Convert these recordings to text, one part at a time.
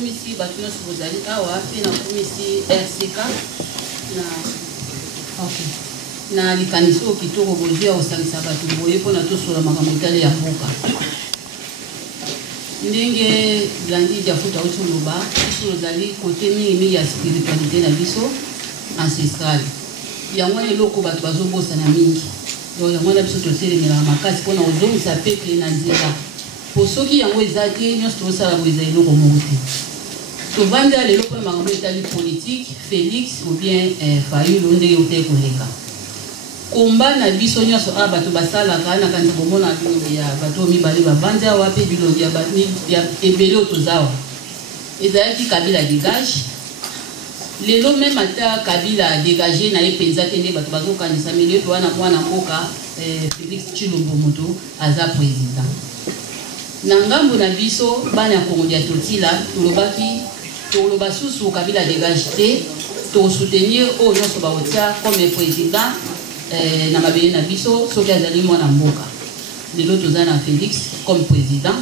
kumisi batu nyonso bozali awa pe na kumisi RCK na na likanisi oyo kitoko bozwi ya kosangisa bato boye mpona tosola makambo etali ya mboka ndenge Blandi Diafuta auti oloba biso ozali kote mingi ya spiritualité na biso ancestrale yango wana eloko bato bazobosana mingi donc yango wana biso toselemelaka makasi mpona kozongisa peuple na nzela po soki yango eza te nyonso tozosala bo eza eloko moko te tovandi ya lelo mpona makambo etali politique Félix ou bien Fayulu ndenge otali koleka komba na biso nyonso a bato basalaka na kanisa bomona bilongi ya bato mibale bavandi awa mpe bilongi ya ebele oyo tozawa ezalaki Kabila dégage lelo meme ata Kabila dégage na ye mpenza te nde bato bazokanisa meleto wana mwana mboka Félix Tshilombo moto aza président na ngambo na biso bana ya Kongo ya totila tolobaki toloba susu Kabila dégage te tosoutenir oyo nyonso baotia comme président na mabele na biso soki azali mwana mboka lelo toza na Félix comme président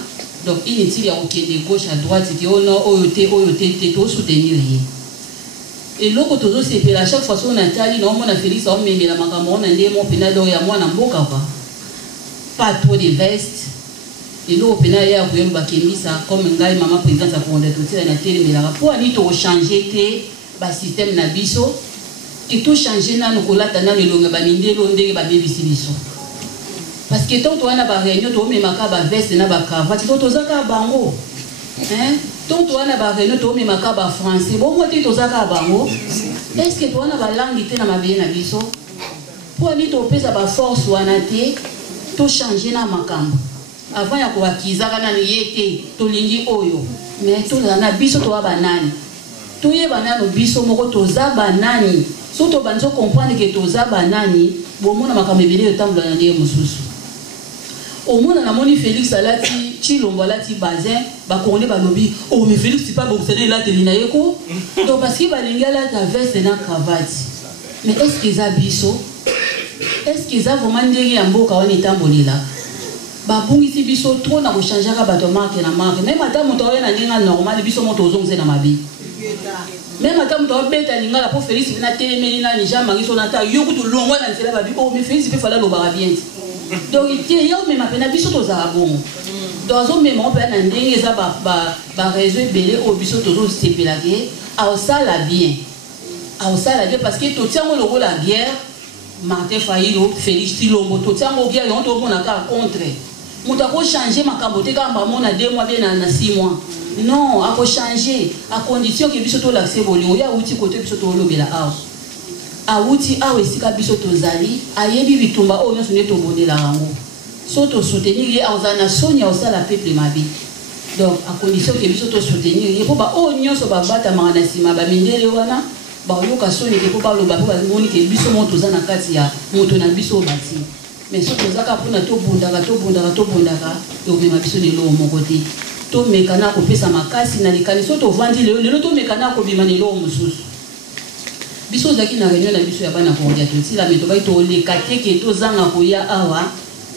donc inutile ya kokende gauche à droite ke oyo te tosoutenir ye eloko tozosepela chaque fois so natali naomona Félix aomemela makambo wana nde mo mpena do ya mwana mboka kwa pas trop de veste eloko mpena ye akoyeba bakembisa comme ngai mama présidente ya Kongo totila na telemelaka mpo ani tokochange te basystème na biso et tout changer nano kolata nano elonga bamindelo ndenge babebisi biso parce que tant toana ba réunion to memaka ba veste na ba cravate to tozaka bango tant toana ba réunion to memaka ba français bon moi te tozaka bango est-ce que toana ba langue te na mabeye na biso pour ni to pesa ba force wana te to changer na makambo avant ya ko akizaka na yete to lingi oyo mais to na biso to ba nani to ye banano biso moko toza banani soto banzo comprendre que toza banani bomona makambo ebele etambola na ndenge mosusu omona na moni Félix alati Tshilombo alati bazin bakongole balobi oh mais Félix c'est pas bon c'est là te lina yeko donc parce que balingi alata veste na cravate mais est-ce que ça biso est-ce que ça vraiment ndenge ya mboka wana etambolela babungisi biso trop na kochangeaka bato marque na marque même ata moto oyo na ndenge normal biso moto ozongise na mabi même ata moto obeta lingala po Félix na telemeli na Jean Marie Sonata yoku to longwa na nzela babi oh mais Félix peut fala lobara bien donc il y a même appena biso to za bon donc on même on peut na ndenge za ba réseau belé au biso to zo sepelake a osala bien parce que to tiango logo la guerre Martin Fayulu Félix Tshilombo to tiango guerre on to mona ka contre moto ko changer makambo te ka mona 2 mois bien na 6 mois non à changer à condition que biso to l'accès bolio ya outi côté biso to lobela a outi a esika biso to zali ayebi bitumba o nyonso ne to bonela rango so to soutenir ye azana sonia osala peuple mabi donc à condition que biso to soutenir ye po ba o nyonso ba bata mangana sima ba mindele wana ba yoka sonia ke po ba loba po ba moni ke biso moto za na kati ya moto na biso bati mais so to zaka pona to bundaka to mema biso ne lo moko te to mekana ko pesa makasi na likaniso to vandi lelo to mekana ko bima ne lo mususu biso zaki na réunion na biso ya bana ko ya to tila meto bai to le kateke to zanga ko ya awa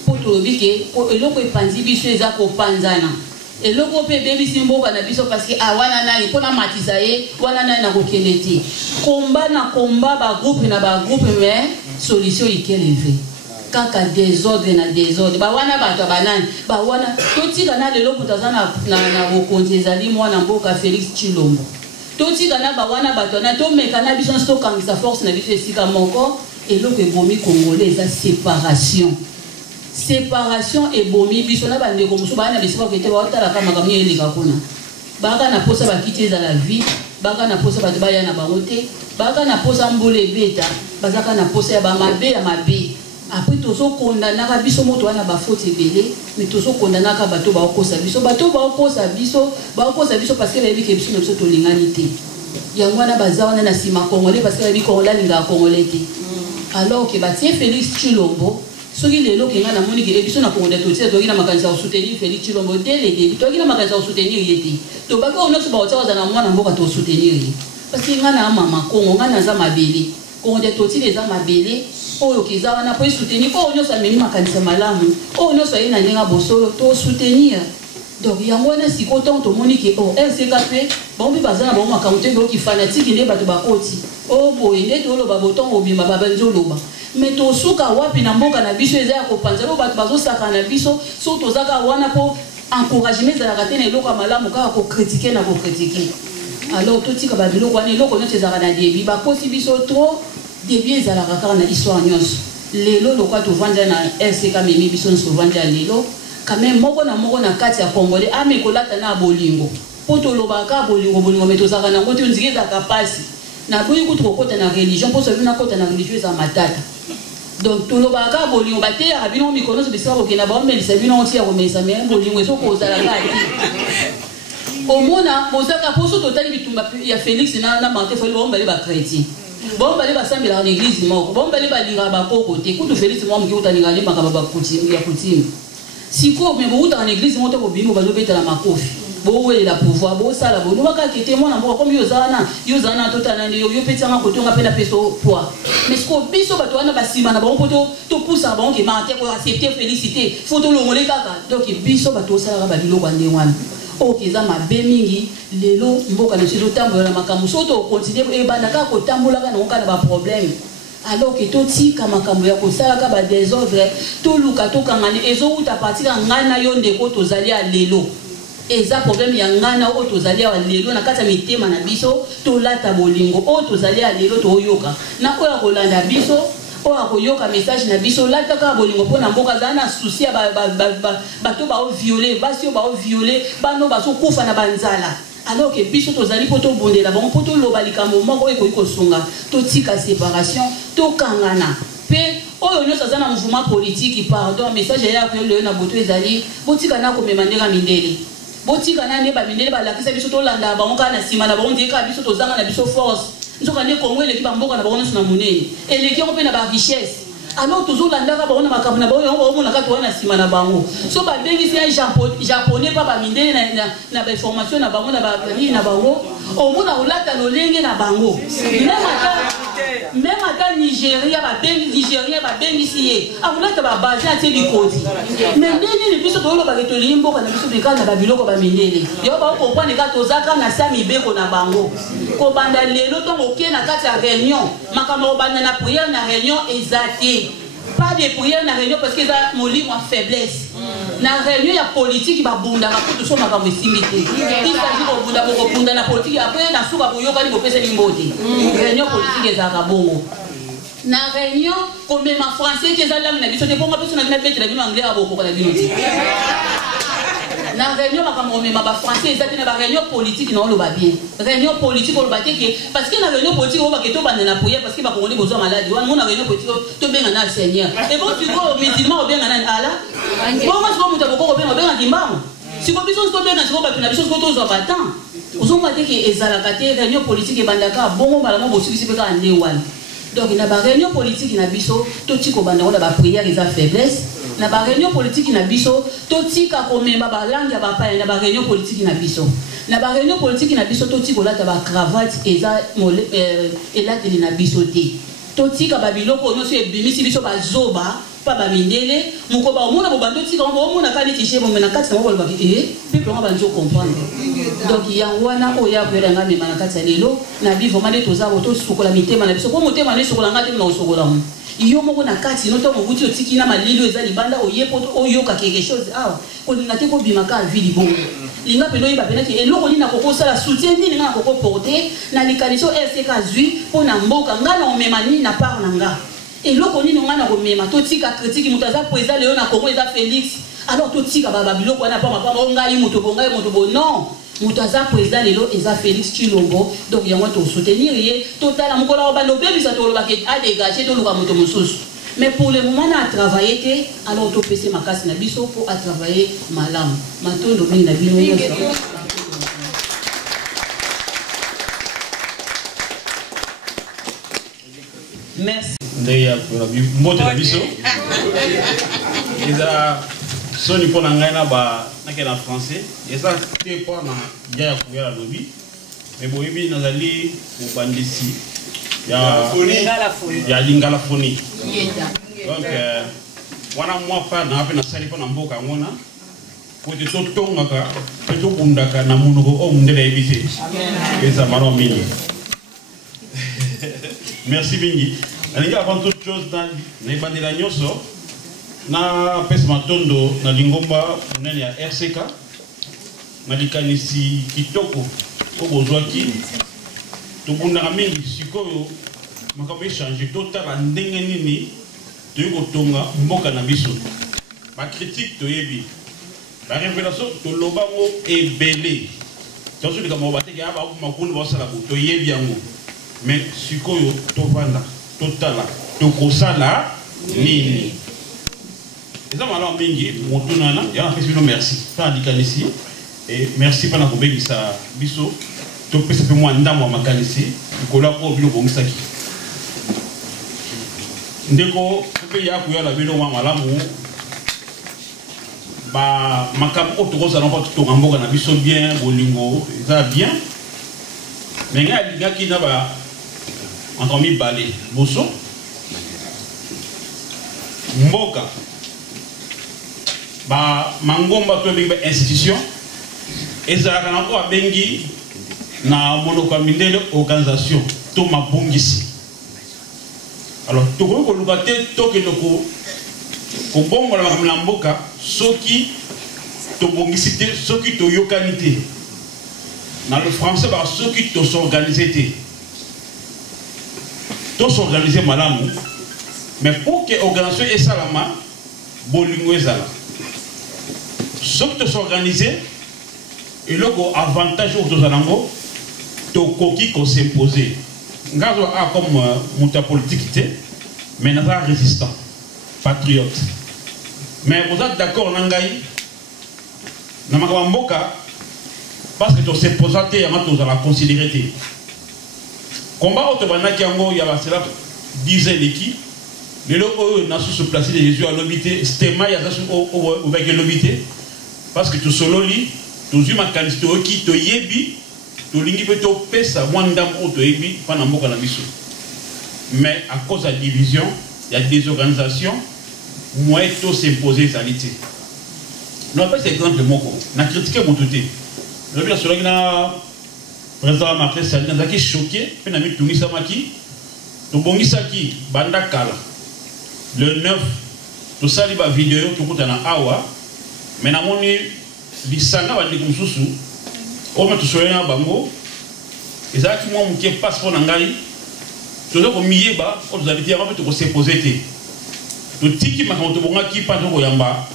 po to bike ko eloko epanzi biso eza ko panzana eloko pe bebi simboka na biso parce que awana nani pona matisa ye wana nani na ko keleti komba ba groupe mais solution ikeleve kaka désordre na désordre ba wana bato banani ba wana totika na lelo kutaza na bokonzi ezali mwana mboka Félix Tshilombo totika na ba wana bato na to mekana biso sto kangisa force na biso esika moko eloko ebomi congolais eza séparation ebomi biso na bandeko mosusu bana bisika kete baotala kama kamye eleka kuna baka na posa bakiti za la vie baka na posa bato baya na bango te baka na posa mbole beta bazaka na posa ya mabe après tozo kondanaka biso moto wana ba faute ebele mais tozo kondanaka bato ba okosa biso parce que la vie que biso to lingani te yango wana bazawana na sima congolais parce que la vie congolais linga congolais te alors que batie Félix Tshilombo soki lelo kenga na moni ke biso na congolais to tia to ina makanisa o soutenir Félix Tshilombo délé to ina makanisa o soutenir yeti to baka ono so ba otsa na mwana mboka to soutenir parce que ngana mama Kongo ngana za mabele congolais to tia za mabele oyo kiza wana po soutenir oyo nyoso amemi makanisa malamu oyo nyoso ayina ndenga bosolo to soutenir Donc il y a un si autant de monique oh LCKP bon bi bazana bon makamute ko ki fanatique ne bato bakoti oh boy ne to lo baboton obima babanjo loba mais to suka wapi na mboka na biso eza ko panza lo bato bazo saka na biso so to zaka wana po encourager za rater na loka malamu ka ko critiquer na ko critiquer alors to tika ba biloko wana loko no tezaka na débit bakoti biso trop débit za la kaka na histoire nyonso lelo lokwa to vanja na LCK memi biso so vanja lelo quand même moko na kati ya congolais amekolata na bolingo poto lobaka bolingo metozaka na ngoto nzikeza kapasi na boyi kutrokota na religion pour celui na kota na religion za matata donc to lobaka bolingo bate abino mikono so bisaba okena ba omelisa bino onti ya komelisa me bolingo eso ko zala kati omona bozaka poso totali bitumba ya Félix na Martin Félix bombale ba chrétien bombale ba sambela na église moko bombale ba linga ba koko te kutu Félix mo mki utalinga ni makaba ba kuti ya kuti si ko me bo dans l'église monte ko bimo ba lobeta la makofi bo wele la pouvoir bo sala bo no baka kete mona mbo comme yo zana totana yo peti nga koto nga pena peso poids mais ce ko biso bato wana basima na ba poto to poussa ba on ke mante ko accepter féliciter photo lo ngole kaka donc biso bato sala ba biloko ande wana o keza mabe mingi lelo mboka le sizo tambola na makamu soto continuer e bandaka ko tambola kana ngana ba problème alors que tout si kama kambo ya kosala ka ba désordre to luka to kangani ezo uta partir ngana yo ndeko tozali a lelo eza problème ya ngana o tozali a lelo na kata mitema na biso to lata bolingo o tozali a lelo to yoka na ko ya kolanda biso o akoyoka message na biso lata ka bolingo pona mboka zana souci bato ba violer basi ba violer bano baso kufa na banzala alors que biso tozali poto bondela bon poto loba likambo moko eko songa to tika séparation to kangana pe oyo nyo sazana mouvement politique pardon message ya ko le na boto ezali botika na ko memandela mindele botika na ne ba mindele ba lakisa biso to landa ba onka na sima na ba ondika biso tozanga na biso force nzoka ne Congo le ki ba mboka na ba ona na munene eleki ko pe na ba richesse alors toujours landaka ba ona makambo na ba on na kato wana sima na bango so ba bengi si japonais pa ba mindele na ba information na bango na ba na bango o mona olata lolenge na bango même ata Nigeria ba bengi si ye akulata ba base ate bikoti mais nini biso to lo ba keto limbo kana biso bika na ba biloko ba mindele yo ba ko kwa ne kato zaka na sami beko na bango ko banda lelo to moke na kati ya réunion makambo banda na prière na réunion ezati pas de prière na réunion parce que ça moli moi faiblesse na réunion ya politique ba bunda ka kutu so makambo esimite il s'agit de bunda na politique après na suka boyoka ni bopesa ni mbote réunion politique ezaka bongo na réunion comme ma français que ça langue na biso te ponga biso na bete na bino anglais aboko na bino na réunion makambo mema ba français ezati na ba réunion politique na oloba bien réunion politique oloba te ke parce que na réunion politique oba ke to bande na prière parce que ba kongoli besoin malade wana mona réunion politique to benga na seigneur et bon tu go musulman obenga na ala bon moi je muta boko obenga kimbango si ko biso to benga siko ba tuna biso to zo batan ozomba te ke ezalaka te réunion politique ebandaka bongo malamu bosukisi pe ka ande wana donc na ba réunion politique na biso to tiko banda na ba prière eza faiblesse na ba réunion politique na biso to tika komema ba langue ba pa na ba réunion politique na biso na ba réunion politique na biso to tiko lata ba cravate eza elateli na biso te to tika ba biloko nyonso ebimisi biso ba zoba pa ba mindele moko ba omona bobando tika omona kali tishe bomena kati na moko ba people nga banzo comprendre donc ya wana oya kwelanga mema na kati ya lelo na bi vraiment de toza boto sukola mitema na biso ko motema ne sukola ngate na usokola mu iyo moko na kati no to mobuti otiki na malilo eza libanda oyepo oyoka quelque chose ah ko linga te ko bimaka vili bongo linga pelo yiba penaki eloko lina koko sala soutien ni linga koko porter na likaliso RCK zui pona mboka ngana omemani na part nanga eloko nini ngana ko mema to tika critique mutaza président Léon na Congo eza Félix alors to tika baba biloko na pa ngai moto bo non mutaza président Léon eza Félix Chilombo donc yango to soutenir ye total amukola ba no bebisa to lo ba ke a dégager to lo ka moto mususu mais pour le moment on a travaillé te alors to pese makasi na biso pour à travailler malam matondo mingi na bino yoso merci ndeya mbote na biso eza soni pona ngai na ba nake na français eza te pona ya kuya la lobi mais boyebi nazali obandisi ya lingala foni donc wana moi pa na pe na sali pona mboka ngona pour te tongaka te to bundaka na munoko o mundele ebité et ça maro mingi merci mingi alinga avant toute chose dans les bandela nyoso na pesa matondo na lingomba munene ya RCK na likanisi kitoko ko bozwaki to bundaka mingi sikoyo makambo changer totala ndenge nini to yokotonga mboka na biso ba critique to yebi la révélation to lobango ebele to so likamo bateke aba makuni basala to yebi yango mais sikoyo to vanda totala to kosala nini eza mala mingi motunana ya fait bino merci pas dikanisi et merci pana ko bebisa biso to pesa pe moi ndamwa makanisi ko la ko bino bongisaki ndeko pe ya ku ya la bino mwa malamu ba makambo otokoza na pas to ngamboka na biso bien bolingo ça bien mais nga ki na ba encore mi balé boso mboka ba mangomba to bengi institution ezalaka na ko abengi na monoko mindele organisation to mabungisi alors to ko lukate to ke ko bongo la mboka soki to bongisi te soki to yokanité dans le français ba soki to s'organiser to s'organiser malamu mais pour que organisation et salama bolingo ezala soki to s'organiser et le avantage au tozalango to koki ko s'imposer ngazo a comme muta politique té mais n'a pas résistant patriote mais vous êtes d'accord nangai na makamboka parce que to s'imposer té avant to la considérer combat auto banaki yango ya basela disait l'équipe le lo na sous se placer les Jésus à l'obité stema ya ça au avec l'obité parce que tout solo li tout yuma kanito ki to yebi to lingi pe to pesa mwandam auto yebi pana mboka na biso mais à cause de la division il y a des organisations moi to s'imposer salité non pas c'est exemple moko na critiquer motuté le bien sur na président Martin Sali na ki choqué pe na mi tungisa maki to bongisa ki banda kala le 9 to sali ba vidéo to kutana awa mais na moni lisanga ba ndiko mususu o metu soyena bango ezaki mo muke passeport na ngai to zo ko miyeba o to zabiti ya to ko s'imposer te to tiki makambo to bonga ki pa to ko yamba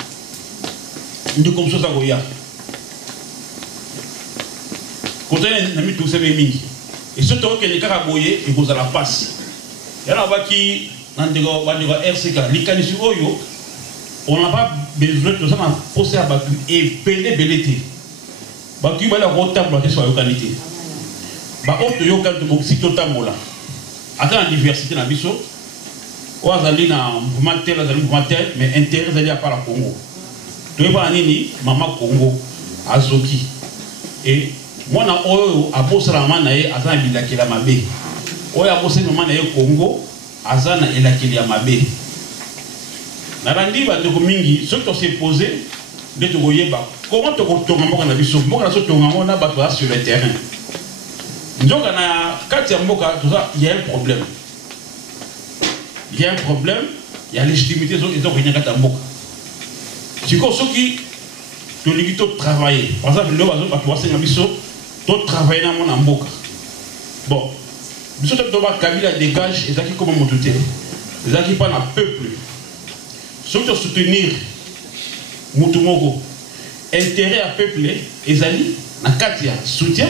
ndiko mususu ko ya ko tane na mi to sebe mingi et surtout que les karaboye et vous à la passe yana ba ki nandego ba ndiko RCK likanisi oyo on n'a pas besoin de ça, on a à battre et pelé belleté. Baki ba la rotable que soit qualité. Ba auto yo kan to boxi totamola. Ata la diversité na biso. O azali na mouvement tel azali mouvement tel mais intérêt azali à part la Congo. To ba nini mama Congo azoki. Et moi na oyo abosala mana ye azana bilakela mabe. Oyo abosala mana ye Congo azana elakela mabe. Narandi ba de mingi ce qui s'est posé de te goyeba comment te kotonga mboka na biso mboka na so tonga mona ba to sur le terrain njoka na kati ya mboka tout ça il y a un problème il y a un problème il y a légitimité zo ezo kwenye kati ya mboka siko soki to ligi to travailler par exemple le bazo ba to wasenga biso to travailler na mona mboka bon biso to ba Kabila dégage ezaki comme motuté ezaki pas na peuple ceux qui soutenir Moutoumoko intérêt à peuple ezali na katia soutien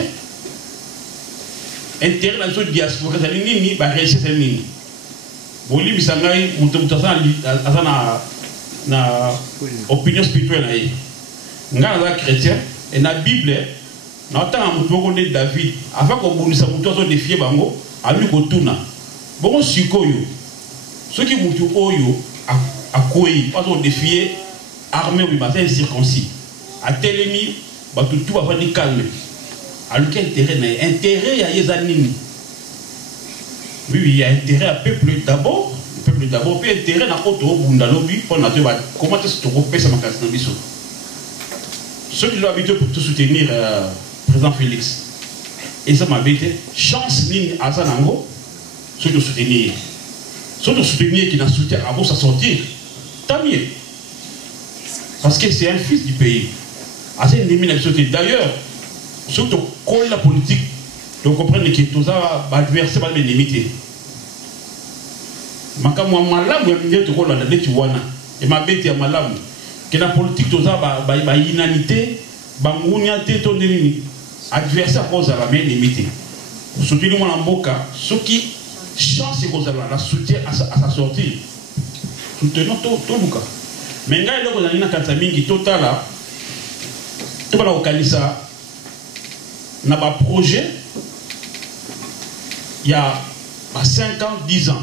intérêt dans cette diaspora ezali nini ba réussir c'est nini boli bisangai mutumutasa azana na opinion spirituelle na ye nga na chrétien et na bible na tanga mutumoko de David avant ko bonisa mutozo défier bango ami ko tuna bongo sikoyo ceux qui mutu oyo à quoi pas on défier armée ou bah c'est circoncis à tel ennemi bah tout va faire calme à lequel intérêt il y a yezanini oui il y a intérêt à peuple d'abord puis intérêt na auto bundalobi pour na comment est-ce que tu repères ça ma casse dans biso ceux qui l'ont habité pour te soutenir, président Félix, et ça m'a habité, chance ligne à Zanango, ceux de soutenir. Ceux de soutenir qui n'a soutenu à vous à sortir, tant mieux. Parce que c'est un fils du pays. D'ailleurs, ceux qui collent la politique, ils comprennent que tout ça va adverser par les limites. Makamwa malamu ya mingi to kola ndeti wana e mabeti ya malamu que la politique tout ça ba inanité ba ngunya te to ndeni adversaire cause la main limité soutenu mon mboka ce qui chance cause la soutien à sa sortie soutenons to luka mais ngai loko na nina kata mingi totala to bana okanisa na ba projet il y a 5 ans 10 ans.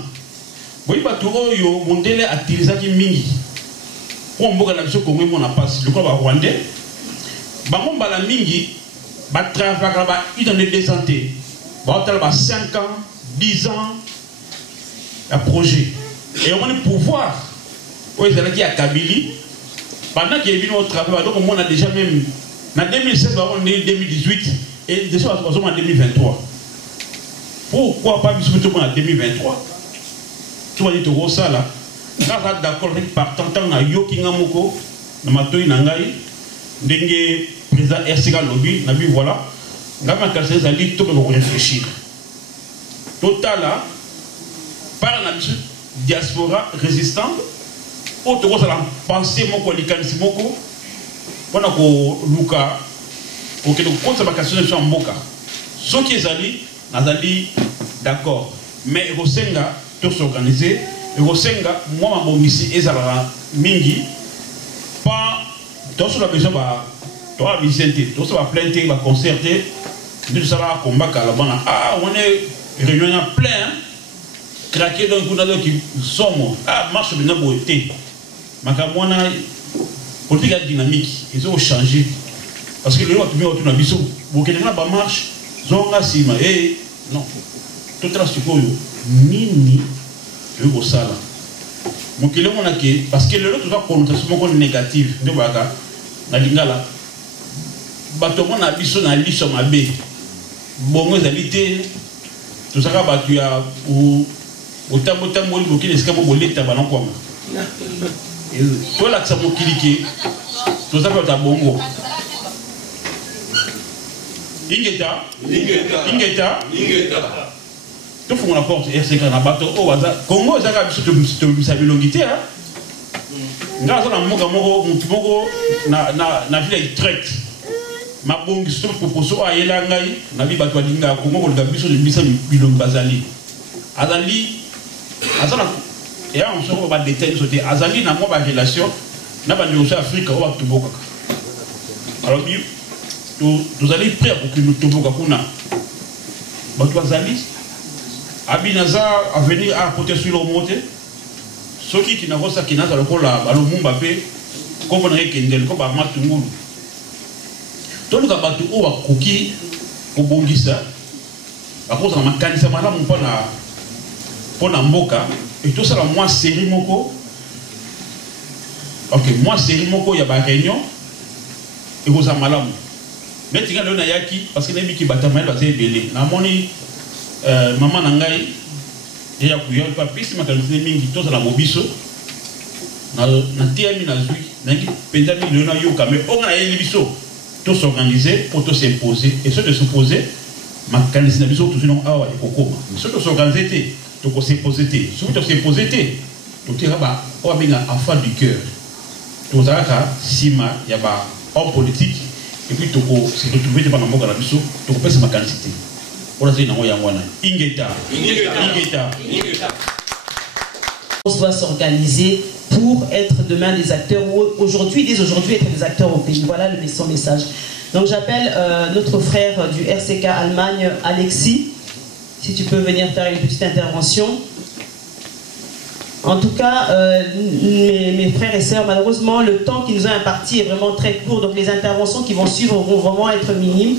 Oui, bato oyo mondele atilisaki mingi pour mboka na biso Congo mona passe le quoi ba rwandais bango mbala mingi ba travailler ba identité de santé ba hôtel ba 5 ans 10 ans un projet et on a pouvoir oui c'est là qui a Kabili pendant qu'il est venu au travail donc on a déjà même en 2016 on est 2018 et déjà on est en 2023 pourquoi pas bisous tout en 2023 tu vas dire que ça là, quand tu es d'accord avec partant, tu as yoki ngamoko, na matoi nangai, dengue président RCK lobby, na bi voilà, ngama kalse zali to ko réfléchir. Total là, par la diaspora résistante, au to ça la penser moko likanisi moko, wana ko luka, au que donc contre vacation de mboka. Ce qui zali, nazali d'accord, mais rosenga s'organiser et rosenga moi ma bomisi ezala mingi pas tout sur la besoin ba to a visiter tout ça va plainter va concerter nous ça va combat la bana ah on est réunion plein craquer donc on a qui sommes ah marche bien beauté makamona politique dynamique ils ont changé parce que les autres mais autour na biso bokena ba marche zonga sima et non tout là sikoyo nini au sala mokile mona ke parce que le lot va connotation négative de baka na lingala bato mona biso na liso mabe bongo zalité tout ça ba tu a ou tambo mokile ska bo leta bana kwa to la tsa mokili ke tout ça ba ta bongo ingeta tout font la porte RCK na bateau au hasard Congo ça a sa bilongité hein grâce à moka moko moko na ville traite ma bongi stop proposo ayela ngai na bi bato linga Congo ko da biso bisa bilong bazali azali azala et on se va détailler sauter azali na mo ba relation na ba nyoso Afrique o ba tuboka alors bi nous allons prêt pour que nous tuboka kuna bato azali Abinaza à venir à côté sur le monté. Ceux qui n'ont pas ça qui n'a pas le col à l'Omumba P, comme on a Kendel, comme Armat Tungoul. Tout le bateau ou à Koki, au Bongisa, à cause de la mécanisme, madame, pour la Mboka, et tout ça, moi, série Moko. Ok, moi, série Moko, il y a une réunion, et vous avez malam. Mais tu as le Nayaki, parce que les gens qui battent mal, c'est belé. Maman nangai et ya kuyo pa pisi makanisi mingi toza na mobiso na tiami na zui nangi penda mi leona yo kame onga yeli biso to s'organiser pour to s'imposer et ce de s'opposer makanisi na biso tout non awa e kokoma ce de s'organiser to ko s'imposer ce de s'imposer to tira ba o binga enfant du cœur to zaka sima ya ba homme politique et puis to ko se retrouver devant la mboka na biso to ko pesa makanisi on doit s'organiser pour être demain des acteurs, ou aujourd'hui, dès aujourd'hui, être des acteurs au pays. Voilà son message. Donc j'appelle notre frère du RCK Allemagne, Alexis, si tu peux venir faire une petite intervention. En tout cas, mes frères et sœurs, malheureusement, le temps qui nous a imparti est vraiment très court, donc les interventions qui vont suivre vont vraiment être minimes,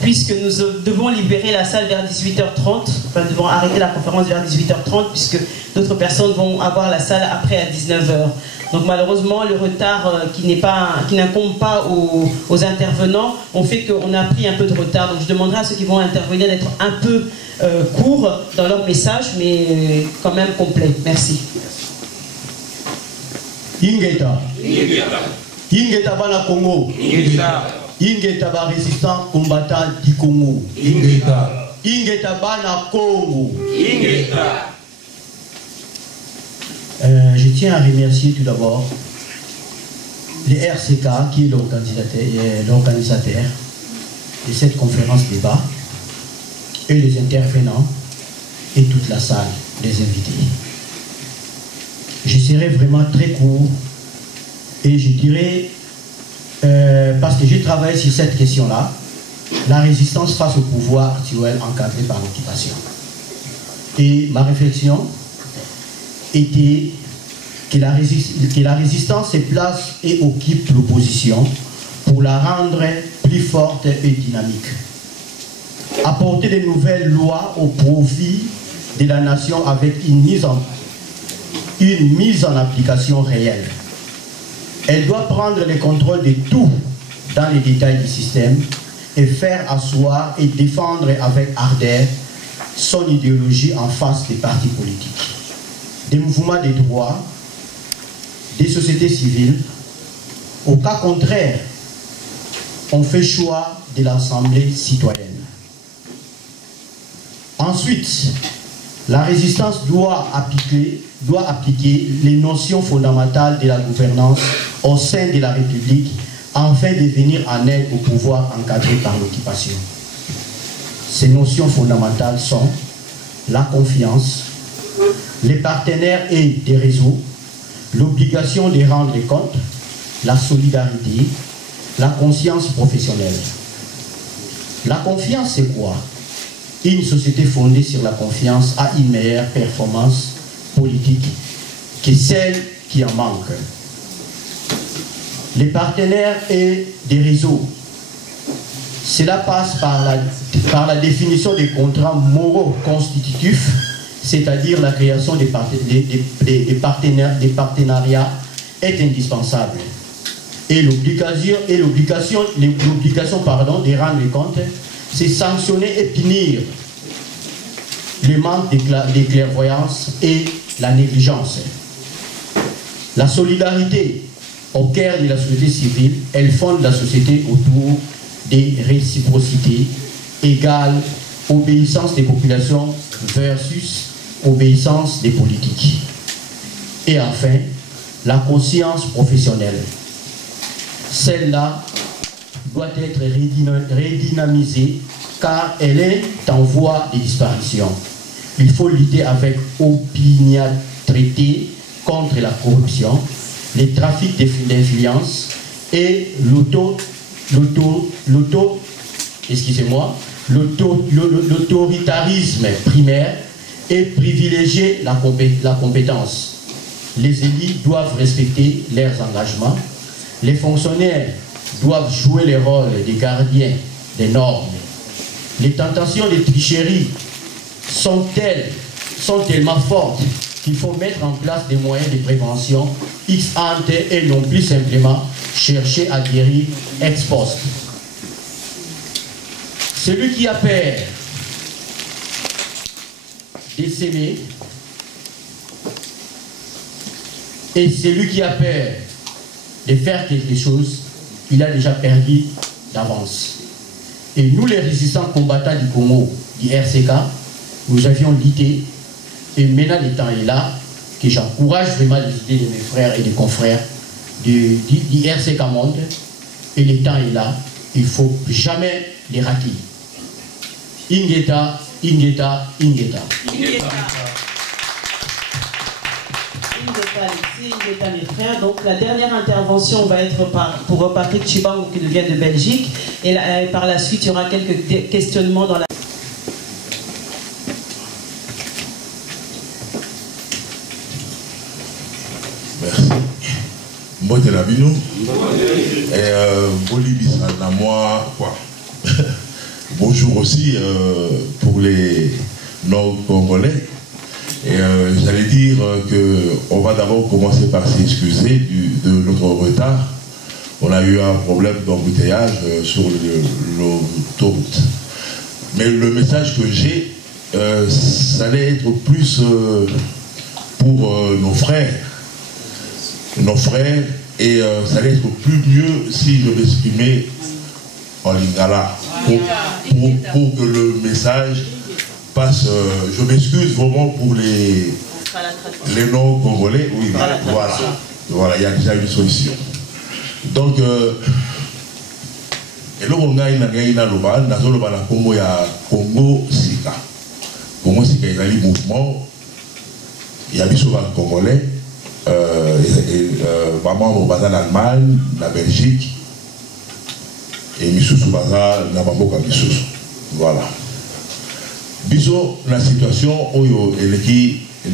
puisque nous devons libérer la salle vers 18h30, enfin nous devons arrêter la conférence vers 18h30, puisque d'autres personnes vont avoir la salle après à 19h. Donc malheureusement, le retard qui n'incombe pas aux intervenants ont fait qu'on a pris un peu de retard. Donc je demanderai à ceux qui vont intervenir d'être un peu courts dans leur message, mais quand même complet. Merci. Ingeta. Ingeta bana Congo. Ingeta ba résistant combattant du Congo. Ingeta bana Congo. Je tiens à remercier tout d'abord les RCK qui est l'organisateur de cette conférence débat et les intervenants et toute la salle des invités. Je serai vraiment très court et je dirais, parce que j'ai travaillé sur cette question-là, la résistance face au pouvoir actuel encadré par l'occupation. Et ma réflexion était que la résistance se place et occupe l'opposition pour la rendre plus forte et dynamique. Apporter de nouvelles lois au profit de la nation avec une mise en application réelle. Elle doit prendre le contrôle de tout dans les détails du système et faire asseoir et défendre avec ardeur son idéologie en face des partis politiques, des mouvements des droits, des sociétés civiles. Au cas contraire, on fait choix de l'Assemblée citoyenne. Ensuite, la résistance doit appliquer les notions fondamentales de la gouvernance au sein de la République afin de venir en aide au pouvoir encadré par l'occupation. Ces notions fondamentales sont la confiance, les partenaires et des réseaux, l'obligation de rendre compte, la solidarité, la conscience professionnelle. La confiance, c'est quoi? Une société fondée sur la confiance a une meilleure performance politique que celle qui en manque. Les partenaires et des réseaux. Cela passe par la définition des contrats moraux constitutifs, c'est-à-dire la création des partenariats est indispensable. Et l'obligation de rendre compte, c'est sanctionner et punir le manque de clairvoyance et la négligence. La solidarité au cœur de la société civile, elle fonde la société autour des réciprocités égales, obéissance des populations versus obéissance des politiques. Et enfin, la conscience professionnelle. Celle-là doit être redynamisée car elle est en voie de disparition. Il faut lutter avec opiniâtreté contre la corruption, les trafics d'influence et l'autoritarisme primaire et privilégier la compétence. Les élites doivent respecter leurs engagements. Les fonctionnaires doivent jouer le rôle des gardiens des normes. Les tentations de tricherie sont tellement fortes qu'il faut mettre en place des moyens de prévention ex ante et non plus simplement chercher à guérir ex post. Celui qui a peur de s'aimer et celui qui a peur de faire quelque chose, il a déjà perdu d'avance. Et nous, les résistants combattants du Congo, du RCK, nous avions lutté, et maintenant le temps est là, que j'encourage vraiment les idées de mes frères et des confrères du RCK Monde, et le temps est là, il ne faut jamais les rater. Ingeta, Ingeta, Ingeta. Ingeta, mes frères. Donc la dernière intervention va être pour Patrick Chibang qui vient de Belgique, et par la suite il y aura quelques questionnements dans la... Merci. Moi de la Bino. Et bonjour aussi pour les Nord-Congolais. Et j'allais dire qu'on va d'abord commencer par s'excuser de notre retard. On a eu un problème d'embouteillage sur l'autoroute. Mais le message que j'ai, ça allait être plus pour nos frères. Et ça allait être plus mieux si je m'exprimais en lingala. Pour que le message passe. Je m'excuse vraiment pour les non-congolais. Oui, voilà, il y a déjà une solution. Donc, et là, on a Congo Sika. Congo Sika, il y a un mouvement, il y a des Congolais, vraiment au bazar d'Allemagne, la Belgique, et Missoussou bazar, la Maboka Missoussou. Voilà. Biso, la situation où il y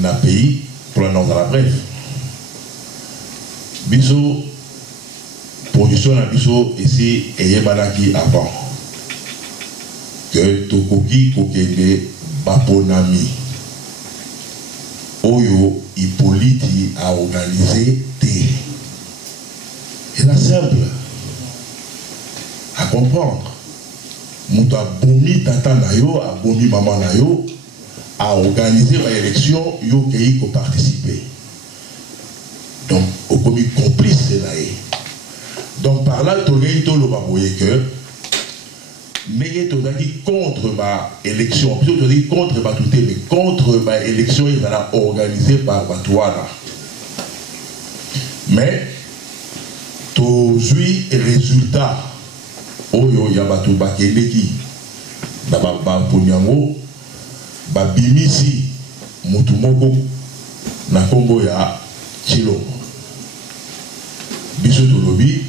a un pays, pour l'annonce à la bref. Biso, production na biso ici et banaki avant que tokoki kokende baponami oyo Hippolyte a organisé té. C'est simple à comprendre. Mouta bomi tata na yo, a bomi maman na yo, a organisé l'élection yo kei ko participer. Donc au commis complice de la. Donc par là, tu as que contre ma élection, plutôt tu contre ma tout mais contre ma élection, il va organisée par Batouana. Mais, tu as résultat, Oyo Yabatou Bakeleki, Baba Ponyango, Babimisi, Mutumoko, Nakongo ya Chilo. Biso Tolobi,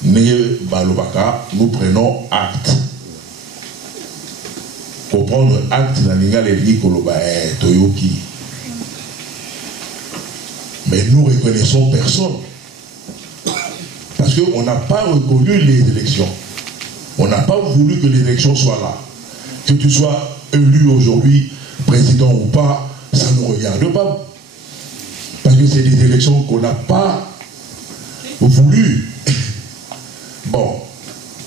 nous prenons acte. Pour prendre acte dans les Toyoki. Mais nous reconnaissons personne. Parce qu'on n'a pas reconnu les élections. On n'a pas voulu que les élections soient là. Que tu sois élu aujourd'hui, président ou pas, ça ne regarde pas. Parce que c'est des élections qu'on n'a pas voulu. Bon,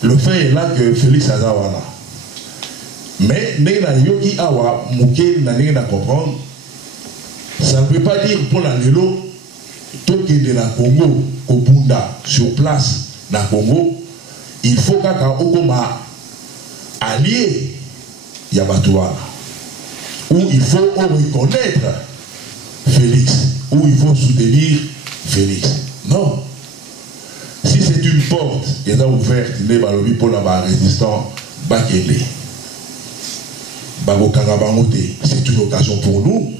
le fait est là que Félix Azawana. Mais, ça ne veut pas dire pour la Lélo, tout qui est de la Congo, au Bunda, sur place, dans le Congo, il faut qu'on allié Yabatouana. Où il faut reconnaître Félix, où il faut soutenir Félix. Non. Si c'est une porte qui est ouverte, les balobi pour la résistant Bakele, c'est une occasion pour nous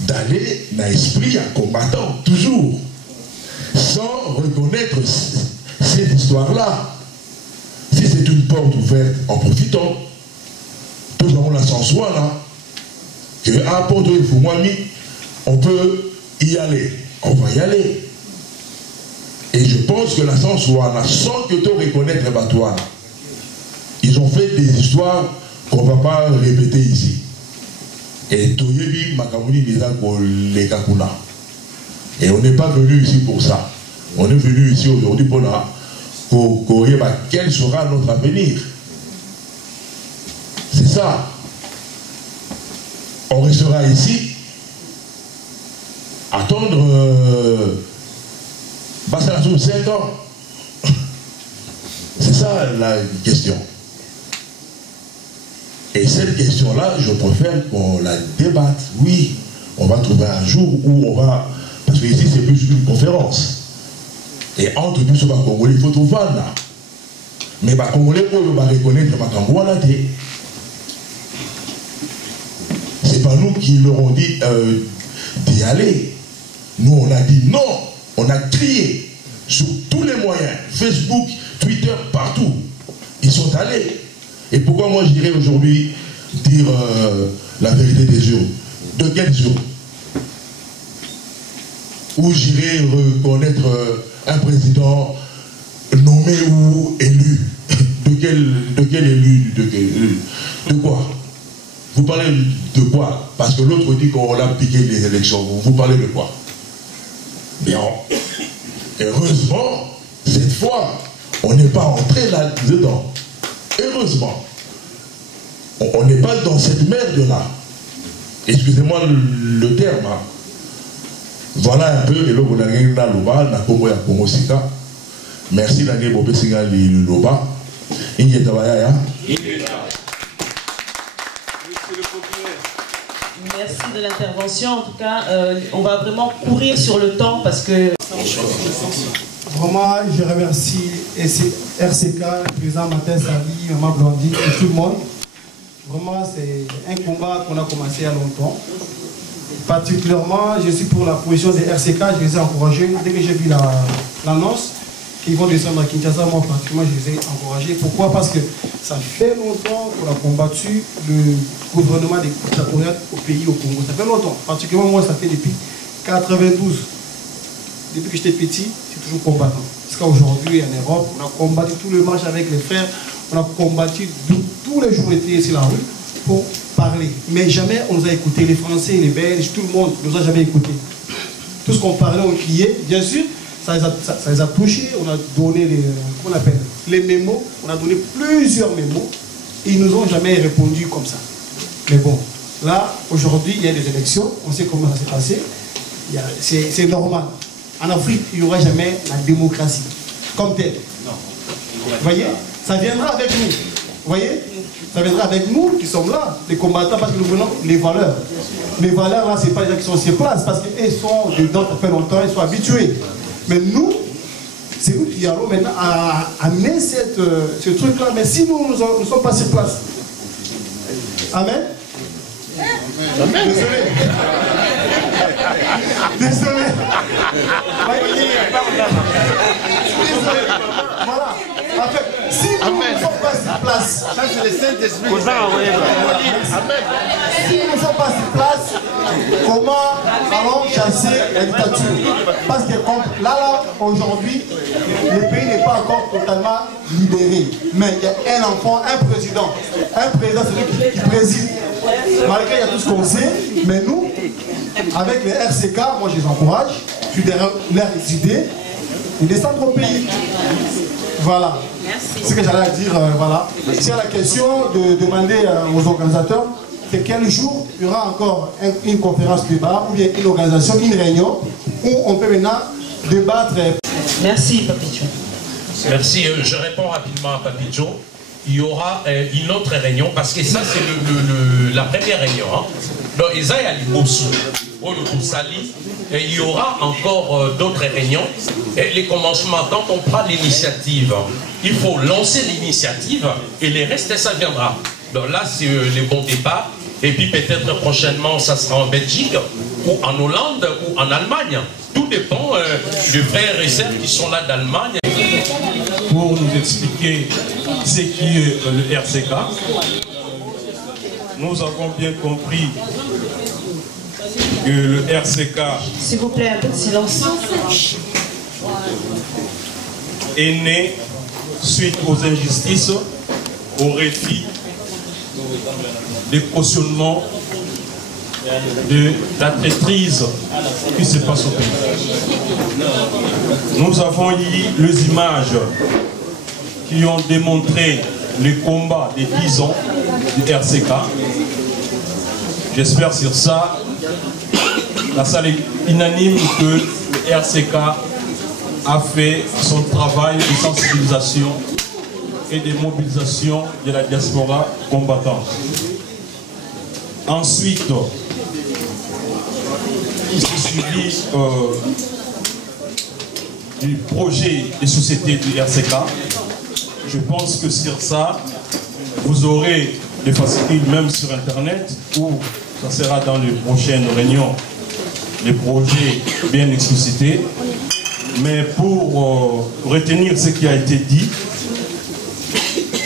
d'aller dans l'esprit en combattant toujours, sans reconnaître cette histoire-là. Si c'est une porte ouverte, en profitant, nous avons la chance là, que à Porto et Fumami, on peut y aller, on va y aller. Et je pense que la Sansouana, sans que tu reconnaître Batouana, ils ont fait des histoires qu'on ne va pas répéter ici. Et Toyebi Makamouni les Kakuna. Et on n'est pas venu ici pour ça. On est venu ici aujourd'hui pour quel sera notre avenir. C'est ça. On restera ici, attendre. Ça la 5 ans. C'est ça la question. Et cette question-là, je préfère qu'on la débatte. Oui, on va trouver un jour où on va... Parce que ici, c'est plus une conférence. Et entre nous, sur les Congolais, il faut trouver là. Mais les Congolais, on va reconnaître que c'est pas nous qui leur ont dit d'y aller. Nous, on a dit non. On a crié sur tous les moyens, Facebook, Twitter, partout. Ils sont allés. Et pourquoi moi j'irais aujourd'hui dire la vérité des urnes? De quelles urnes? Où j'irais reconnaître un président nommé ou élu? De quel élu? De quoi? Vous parlez de quoi? Parce que l'autre dit qu'on a piqué les élections. Vous parlez de quoi? Mais heureusement, cette fois, on n'est pas entré là-dedans. Heureusement. On n'est pas dans cette merde-là. Excusez-moi le terme. Hein. Voilà un peu et là, merci Nangé Bobé Singa Loba. Merci de l'intervention. En tout cas, on va vraiment courir sur le temps parce que... Vraiment, je remercie RCK, le président Martin Sali, Maman Blondine et tout le monde. Vraiment, c'est un combat qu'on a commencé il y a longtemps. Particulièrement, je suis pour la position des RCK, je les ai encouragés. Dès que j'ai vu l'annonce qu'ils vont descendre à Kinshasa, moi, pratiquement, je les ai encouragés. Pourquoi? Parce que ça fait longtemps qu'on a combattu le gouvernement des dictatoriales au pays, au Congo. Ça fait longtemps. Particulièrement, moi, ça fait depuis 92. Depuis que j'étais petit, je suis toujours combattant. Jusqu'à aujourd'hui, en Europe, on a combattu tous les matchs avec les frères. On a combattu tous les jours l'été sur la rue pour parler. Mais jamais on nous a écouté. Les Français, les Belges, tout le monde ne nous a jamais écouté. Tout ce qu'on parlait, on criait. Bien sûr, ça les a touchés. On a donné les mémos. On a donné plusieurs mémos. Et ils ne nous ont jamais répondu comme ça. Mais bon, là, aujourd'hui, il y a des élections. On sait comment ça s'est passé. C'est normal. En Afrique, il n'y aura jamais la démocratie comme telle. Vous voyez? Ça viendra avec nous. Vous voyez? Ça viendra avec nous qui sommes là, les combattants, parce que nous venons les valeurs. Les valeurs, là, ce n'est pas les gens qui sont sur place, parce qu'ils sont dedans, ça fait longtemps, ils sont habitués. Mais nous, c'est nous qui allons maintenant amener ce truc-là. Mais si nous ne sommes pas sur place. Amen. Amen. Désolé. Désolé. Voilà. En fait, si nous ne sommes pas sur place, ça c'est le Saint-Esprit. Si nous ne sommes pas sur place, comment allons chasser la dictature? Parce que là, aujourd'hui, le pays n'est pas encore totalement libéré. Mais il y a un enfant, un président. Un président, c'est lui qui préside. Malgré il y a tout ce qu'on sait, mais nous, avec les RCK, moi je les encourage, je suis derrière leurs idées, ils descendent au pays. Voilà. C'est ce que j'allais dire, voilà. C'est la question de demander aux organisateurs, c'est quel jour il y aura encore une conférence débat ou bien une organisation, une réunion où on peut maintenant débattre. Merci, Papicho. Merci, je réponds rapidement à Papicho. Il y aura une autre réunion, parce que ça c'est la première réunion. Hein. Donc, il y aura encore d'autres réunions. Et les commencements, quand on prend l'initiative, il faut lancer l'initiative et les restes, ça viendra. Donc là, c'est les bons départs. Et puis peut-être prochainement, ça sera en Belgique, ou en Hollande, ou en Allemagne. Tout dépend des frères et sœurs qui sont là d'Allemagne. Pour nous expliquer ce qui est le RCK, nous avons bien compris que le RCK, s'il vous plaît, un peu de silence, est né suite aux injustices, au refus, des cautionnements, de la traîtrise qui se passe au pays. Nous avons eu les images qui ont démontré les combats des 10 ans du RCK. J'espère sur ça, la salle est unanime que le RCK a fait son travail de sensibilisation et de mobilisation de la diaspora combattante. Ensuite, il s'est suivi du projet des sociétés du RCK. Je pense que sur ça, vous aurez des facilités même sur Internet, où ça sera dans les prochaines réunions, les projets bien explicités. Mais pour retenir ce qui a été dit,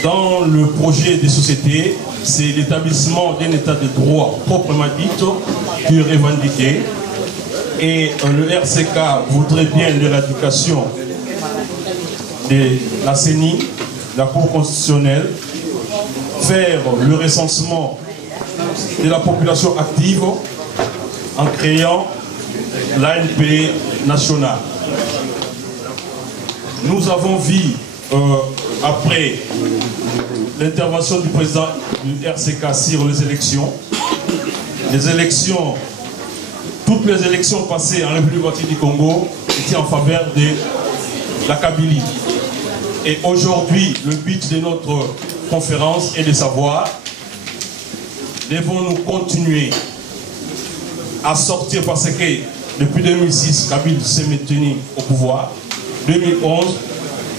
dans le projet des sociétés, c'est l'établissement d'un état de droit proprement dit qui est revendiqué. Et le RCK voudrait bien de l'application de la CENI, la Cour constitutionnelle, faire le recensement de la population active en créant l'ANP nationale. Nous avons vu, après l'intervention du président du RCK sur les élections, toutes les élections passées en République démocratique du Congo étaient en faveur de la Kabylie. Et aujourd'hui, le but de notre conférence est de savoir, devons-nous continuer à sortir parce que depuis 2006, Kabila s'est maintenu au pouvoir. 2011,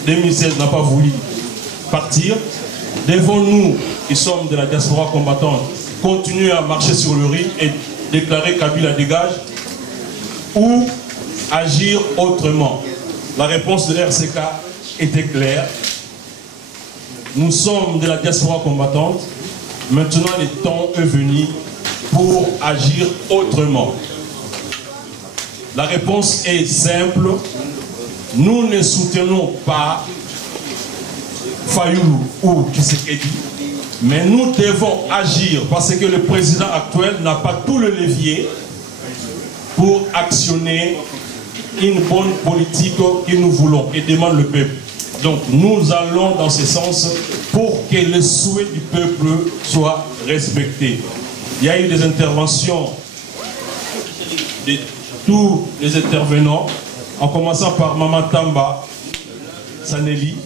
2016 n'a pas voulu partir. Devons-nous, qui sommes de la diaspora combattante, continuer à marcher sur le riz et déclarer Kabila dégage ou agir autrement? La réponse de l'RCK était claire. Nous sommes de la diaspora combattante. Maintenant, le temps est venu pour agir autrement. La réponse est simple. Nous ne soutenons pas Fayulu ou Tshisekedi, mais nous devons agir parce que le président actuel n'a pas tout le levier pour actionner une bonne politique que nous voulons et demande le peuple. Donc nous allons dans ce sens pour que les souhaits du peuple soient respectés. Il y a eu des interventions de tous les intervenants, en commençant par Maman Tamba Saneli.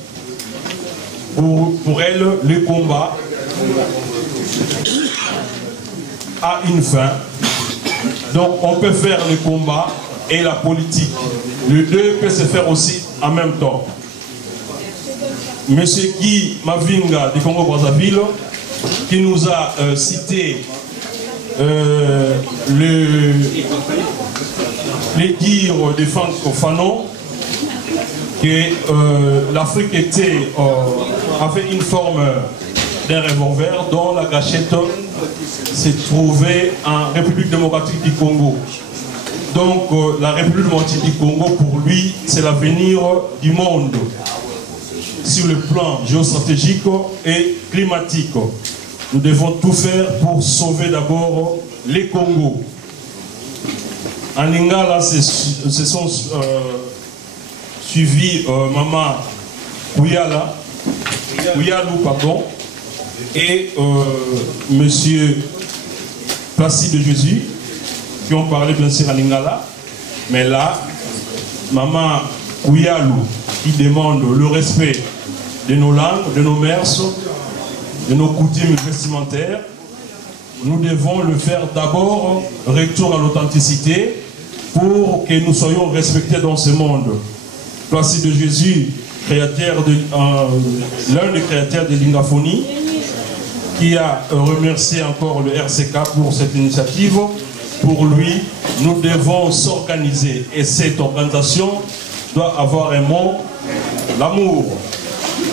Pour elle, le combat a une fin. Donc on peut faire le combat et la politique. Les deux peuvent se faire aussi en même temps. Monsieur Guy Mavinga du Congo-Brazzaville, qui nous a cité les dires de Franck Fanon, que l'Afrique avait une forme d'un revolver dont la gâchette se trouvait en République démocratique du Congo. Donc la République démocratique du Congo, pour lui, c'est l'avenir du monde sur le plan géostratégique et climatique. Nous devons tout faire pour sauver d'abord les Congos. En Lingala, se sont suivis Maman Kouyalou, pardon, et Monsieur Placide de Jésus, qui ont parlé bien sûr en Lingala. Mais là, Maman Kouyalou, qui demande le respect de nos langues, de nos mœurs, de nos coutumes vestimentaires, nous devons le faire d'abord, retour à l'authenticité, pour que nous soyons respectés dans ce monde. Placide de Jésus, l'un des créateurs de Lingaphonie, qui a remercié encore le RCK pour cette initiative. Pour lui, nous devons s'organiser et cette organisation doit avoir un mot, l'amour.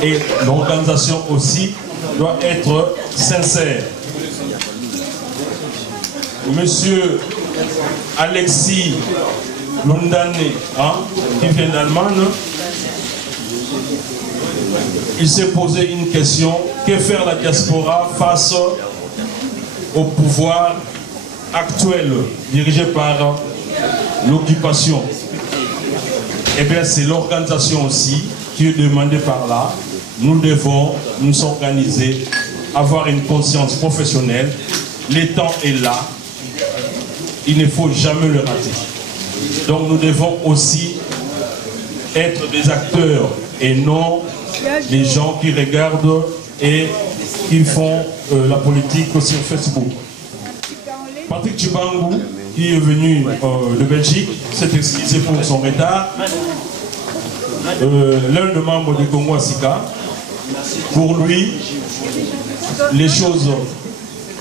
Et l'organisation aussi doit être sincère. Monsieur Alexis Lundane, qui vient d'Allemagne, il s'est posé une question: que faire la diaspora face au pouvoir actuel dirigé par l'occupation? Eh bien, c'est l'organisation aussi qui est demandée par là. Nous devons nous organiser, avoir une conscience professionnelle. Le temps est là. Il ne faut jamais le rater. Donc nous devons aussi être des acteurs et non des gens qui regardent et qui font la politique sur Facebook. Patrick Tchibangu, qui est venu de Belgique, s'est excusé pour son retard. L'un des membres du Congo Asika, pour lui, les choses,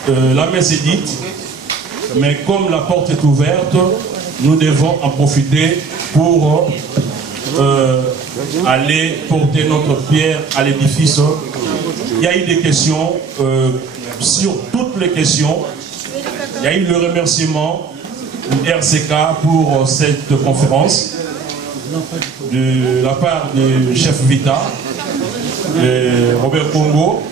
la messe est dite, mais comme la porte est ouverte, nous devons en profiter pour aller porter notre pierre à l'édifice. Il y a eu des questions, sur toutes les questions, il y a eu le remerciement du RCK pour cette conférence, de la part du chef Vita, Robert Congo,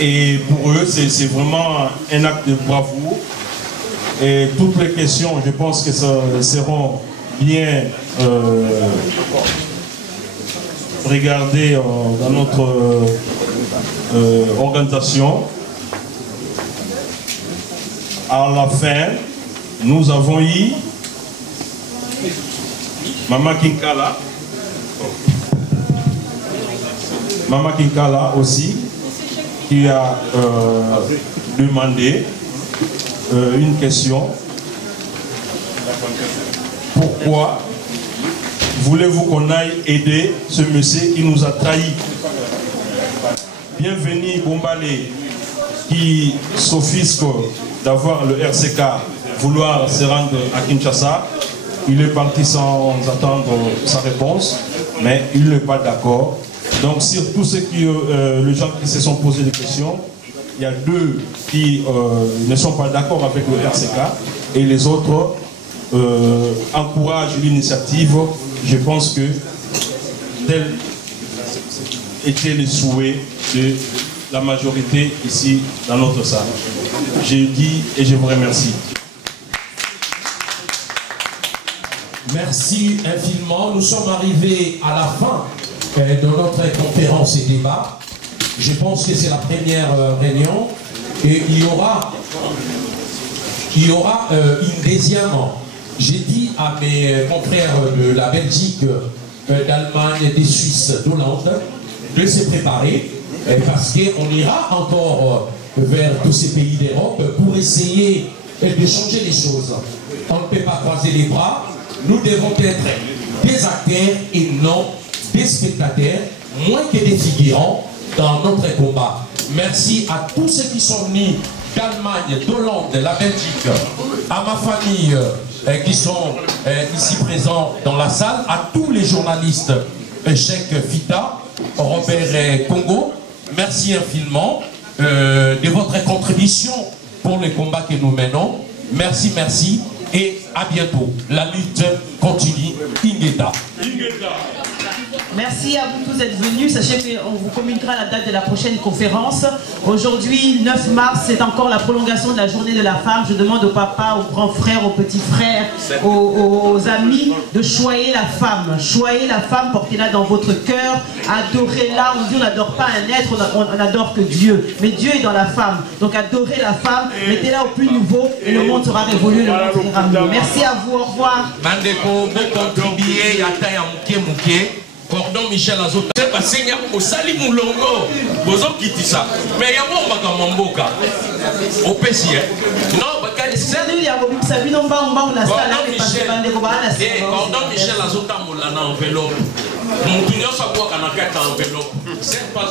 Et pour eux, c'est vraiment un acte de bravoure. Et toutes les questions, je pense que ça seront bien regardées dans notre organisation. À la fin, nous avons eu Maman Kinkala aussi, qui a demandé une question. Pourquoi voulez-vous qu'on aille aider ce monsieur qui nous a trahis? Bienvenue Bombalé, qui s'offusque d'avoir le RCK vouloir se rendre à Kinshasa. Il est parti sans attendre sa réponse, mais il n'est pas d'accord. Donc sur tous ceux qui, les gens qui se sont posés des questions, il y a deux qui ne sont pas d'accord avec le RCK et les autres encouragent l'initiative. Je pense que tel était le souhait de la majorité ici dans notre salle. J'ai dit et je vous remercie. Merci infiniment. Nous sommes arrivés à la fin de notre conférence et débat. Je pense que c'est la première réunion et il y aura une deuxième. J'ai dit à mes confrères de la Belgique, d'Allemagne, des Suisses, d'Hollande de se préparer parce qu'on ira encore vers tous ces pays d'Europe pour essayer de changer les choses. On ne peut pas croiser les bras. Nous devons être des acteurs et non des spectateurs, moins que des figurants dans notre combat. Merci à tous ceux qui sont venus d'Allemagne, d'Hollande, de la Belgique, à ma famille qui sont ici présents dans la salle, à tous les journalistes, Cheikh Fita, Robert Congo. Merci infiniment de votre contribution pour les combats que nous menons. Merci, merci. Et à bientôt. La lutte continue. Ingeta. Merci à vous tous d'être venus. Sachez qu'on vous communiquera la date de la prochaine conférence. Aujourd'hui, 9 mars, c'est encore la prolongation de la journée de la femme. Je demande au papa, aux grands frères, aux petits frères, aux amis de choyer la femme. Choyez la femme, portez-la dans votre cœur, adorez-la. On dit on n'adore pas un être, on n'adore que Dieu. Mais Dieu est dans la femme. Donc adorez la femme, mettez-la au plus nouveau et le monde sera révolu, le monde ira mieux. Merci à vous, au revoir. Cordon Michel Azota, c'est parce qu'il y a au Sali Moulongo, Bozo Kitissa, mais il y a un Mamboka, au PC. Non, Cordon Michel Azota Moulana enveloppe. Mon pignon soit quoi qu'on a enveloppe. C'est pas